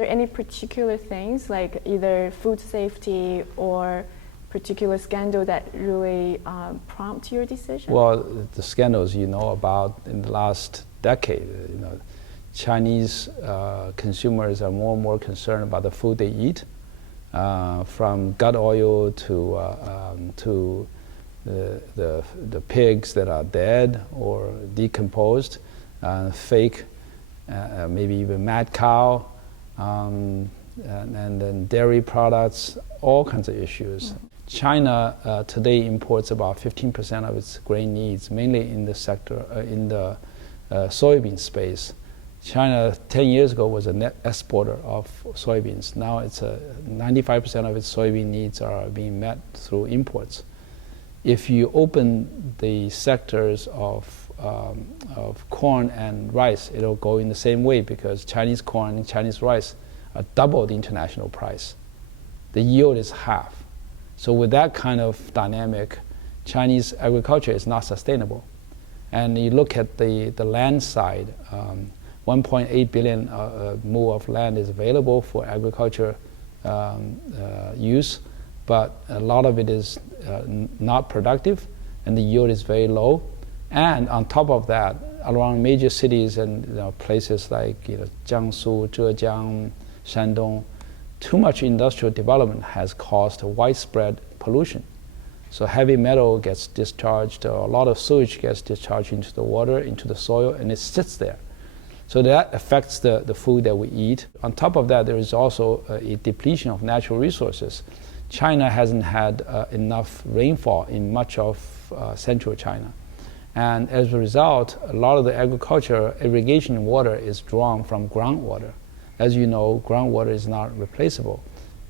there any particular things like either food safety or particular scandal that really prompt your decision? Well, the scandals you know about in the last decade, Chinese consumers are more and more concerned about the food they eat, from gut oil to the pigs that are dead or decomposed, fake, maybe even mad cow, and then dairy products, all kinds of issues. Mm-hmm. China today imports about 15% of its grain needs, mainly in the sector, in the soybean space. China 10 years ago was a net exporter of soybeans. Now it's 95% of its soybean needs are being met through imports. If you open the sectors of corn and rice, it'll go in the same way because Chinese corn and Chinese rice are double the international price. The yield is half. So with that kind of dynamic, Chinese agriculture is not sustainable. And you look at the land side, 1.8 billion mu of land is available for agriculture use, but a lot of it is not productive, and the yield is very low. And on top of that, around major cities and places like Jiangsu, Zhejiang, Shandong, too much industrial development has caused widespread pollution. So heavy metal gets discharged, a lot of sewage gets discharged into the water, into the soil, and it sits there. So that affects the food that we eat. On top of that, there is also a depletion of natural resources. China hasn't had enough rainfall in much of central China. And as a result, a lot of the agriculture irrigation water is drawn from groundwater. As you know, groundwater is not replaceable.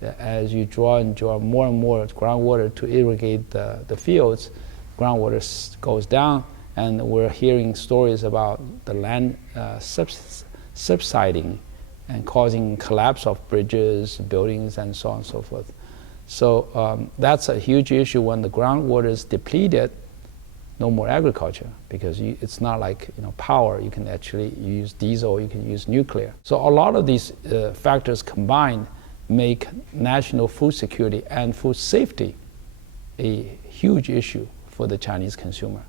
As you draw more and more groundwater to irrigate the fields, groundwater goes down, and we're hearing stories about the land subsiding and causing collapse of bridges, buildings, and so on and so forth. So that's a huge issue. When the groundwater is depleted, no more agriculture, because it's not like power. You can actually use diesel, you can use nuclear. So a lot of these factors combined make national food security and food safety a huge issue for the Chinese consumer.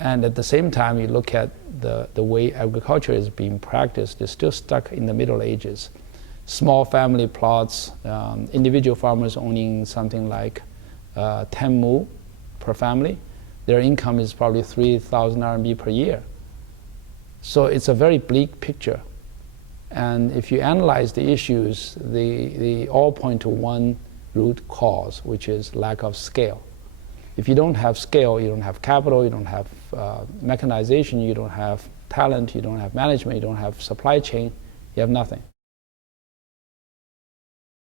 And at the same time, you look at the way agriculture is being practiced, it's still stuck in the Middle Ages. Small family plots, individual farmers owning something like 10 mu per family. Their income is probably 3,000 RMB per year. So it's a very bleak picture. And if you analyze the issues, they all point to one root cause, which is lack of scale. If you don't have scale, you don't have capital, you don't have mechanization, you don't have talent, you don't have management, you don't have supply chain, you have nothing.